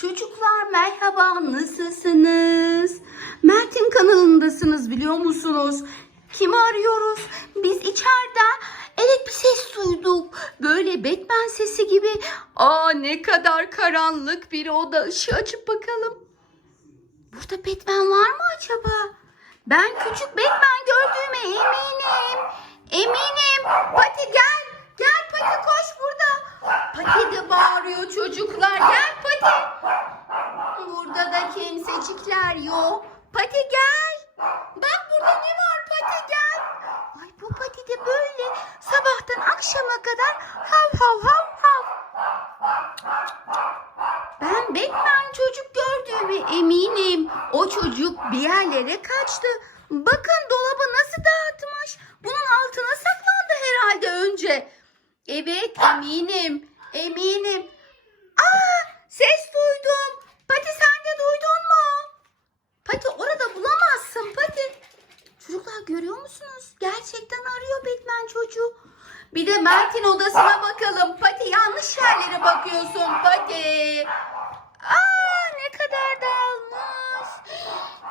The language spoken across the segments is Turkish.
Çocuklar merhaba nasılsınız? Mert'in kanalındasınız biliyor musunuz? Kimi arıyoruz? Biz içeride evet bir ses duyduk. Böyle Batman sesi gibi. Aa ne kadar karanlık bir oda. Işığı açıp bakalım. Burada Batman var mı acaba? Ben küçük Batman gördüğüme eminim. Eminim. Pati gel. Gel Pati koş burada. Pati de bağırıyor çocuklar. Gel Pati. Kimsecikler yok. Pati gel. Bak burada ne var Pati gel. Ay bu Pati de böyle sabahtan akşama kadar hav hav hav hav. Ben Batman çocuk gördüğüme eminim. O çocuk bir yerlere kaçtı. Bakın dolabı nasıl dağıtmış. Bunun altına saklandı herhalde önce. Evet. Eminim. Aa ses duydum. Pati sen de duydun mu? Pati orada bulamazsın Pati. Çocuklar görüyor musunuz? Gerçekten arıyor Batman çocuğu. Bir de Mert'in odasına bakalım. Pati yanlış yerlere bakıyorsun Pati. Aa ne kadar dağılmış.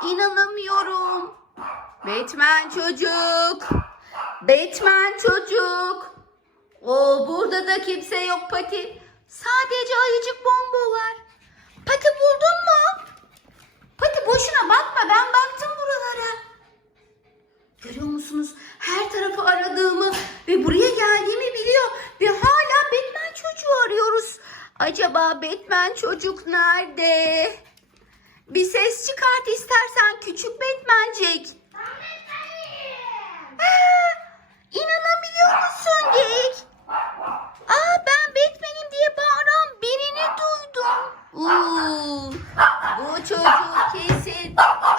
İnanamıyorum. Batman çocuk. Batman çocuk. O burada da kimse yok Pati. Sadece ayıcık bomba var. Pati buldun mu? Pati boşuna bakma ben baktım buralara. Görüyor musunuz? Her tarafı aradığımı ve buraya geldiğimi biliyor. Ve hala Batman çocuğu arıyoruz. Acaba Batman çocuk nerede? Bir ses çıkart istersen küçük Batmancik. Aa, İnanabiliyor musun Geyik? Aa ben Batman'im diye bağıran birini duydum. Uuu, bu çocuk kesin. Aa!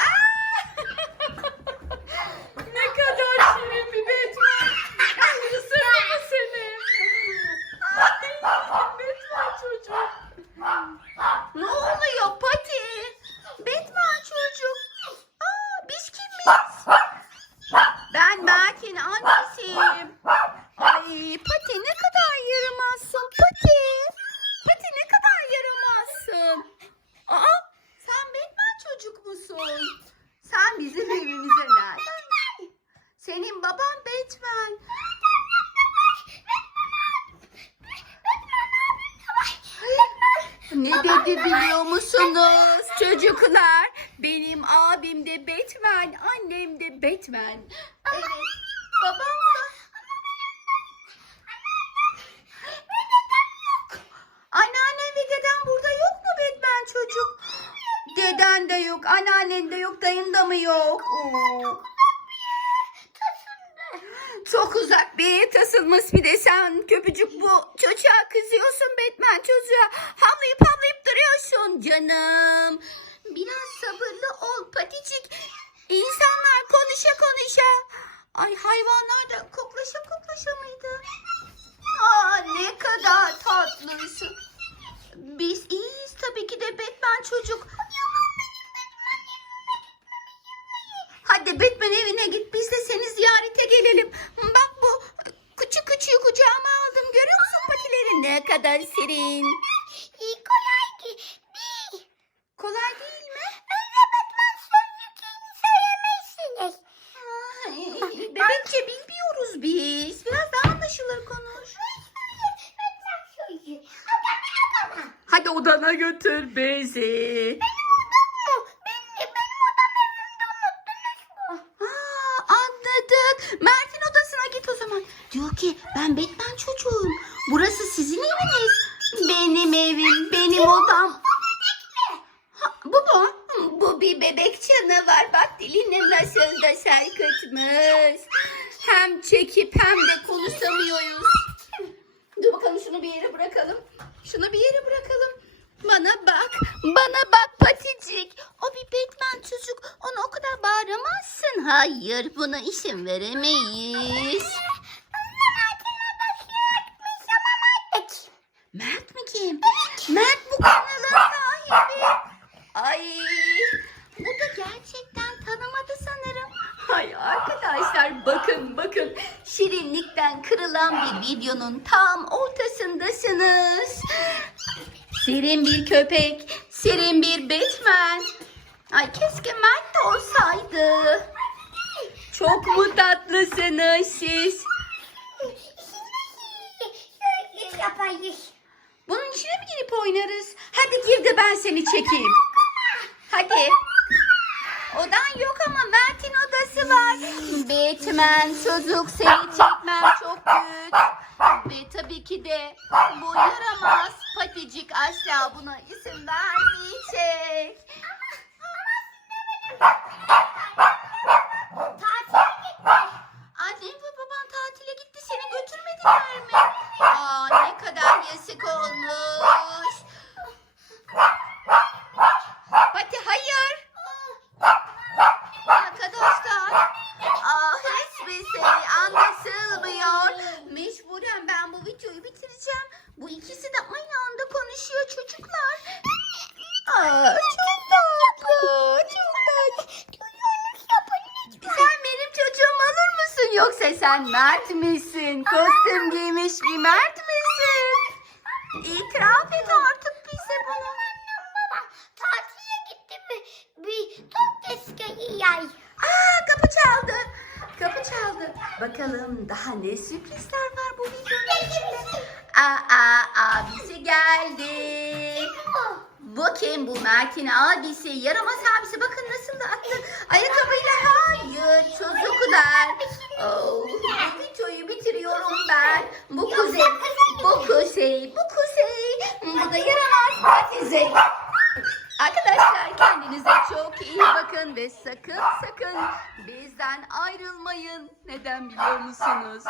ne kadar şirin bir Batman. Ay, ısırdı mı seni? Ay, Batman çocuk. Ne oluyor Pati? Batman çocuk. Aa, biz kimiz? Ben Mert'in annesiyim. Ay Pati ne kadar yaramazsın Pati. Pati ne kadar yaramazsın. Aa sen Batman çocuk musun? Sen bizim evimize nereden? Senin baban Batman. Ne dedi biliyor musunuz çocuklar? Benim abim de Batman, annem de Batman. Evet, babam da. Anneannen ve deden burada yok mu Batman çocuk? Deden de yok, anneannen de yok, dayın da mı yok? Oo. Çok uzak bir yere tasılmış bir de sen köpücük bu çocuğa kızıyorsun Batman çocuğa. Havlayıp havlayıp duruyorsun canım. Biraz sabırlı ol paticik. İnsanlar konuşa konuşa. Ay hayvanlar da koklaşa koklaşa mıydı? Aa ne kadar tatlısın. Biz iyiyiz tabii ki de Batman çocuk. Hadi Batman evine git biz de seni ziyarete gelelim. Bak bu küçük küçüğü kucağıma aldım görüyor musun patileri ne kadar serin. kolay ki değil. Kolay değil mi? Önce Batman sözlüklerini söylemezsiniz. Ay, bebekçe bilmiyoruz biz. Biraz daha anlaşılır konuş. Hadi odana götür bizi. Bu benim, benim odam evimde unuttunuz mu? Aa, anladık. Mert'in odasına git o zaman. Diyor ki ben Batman çocuğum. Burası sizin eviniz. Benim evim, benim odam. Ha, bu mu? Bu bir bebek canavar. Bak dilini nasıl da sarkıtmış. Hem çekip hem de konuşamıyoruz. Bakalım şunu bir yere bırakalım. Şunu bir yere bırakalım. Bana bak. Bana bak paticik. O bir Batman çocuk. Ona o kadar bağıramazsın. Hayır buna izin veremeyiz. Mert mi kim? Mert bu kanalın sahibi. Ay bu da gerçekten tanımadı sanırım. Ay arkadaşlar bakın bakın şirinlikten kırılan bir videonun tam ortasındasınız. Şirin bir köpek, Şirin bir Batman. Ay keşke Mert de olsaydı. Çok mu tatlısınız siz? Bunun içine mi girip oynarız? Hadi gir de ben seni çekeyim. Hadi. Odan yok ama Mert'in odası var. Batman çocuk seni çekmem çok güç. Ve tabii ki de bu yaramaz paticik asla buna izin vermeyecek. Annen ve baban tatile gitti seni götürmediler mi? Aa ne kadar yazık olmuş. Pati hayır. Arkadaşlar. Aa hiçbir şey anlaşılmıyor. Mecburen ben bu videoyu bitireceğim. Bu ikisi de aynı anda konuşuyor çocuklar. Aa çok tatlı. Çok tatlı. Sen benim çocuğum olur musun yoksa sen Mert misin? Kostüm giymiş bir Mert misin? İtiraf et artık bize bunu. Baba tatile gitti mi? Bir çok tezgahı yay. Bakalım daha ne sürprizler var bu videonun içinde. Aa, aa abisi geldi. Bu kim bu Mert'in abisi? Yaramaz abisi. Bakın nasıl da attı. Ayakkabıyla hayır. Çocuklar. Oh, videoyu bitiriyorum ben. Bu kuzey. Bu kuzey. Bu kuzey. Bu da yaramaz Fatih Arkadaşlar kendinize çok iyi bakın ve sakın sakın bizden ayrılmayın. Neden biliyor musunuz?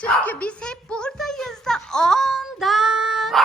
Çünkü biz hep buradayız da ondan.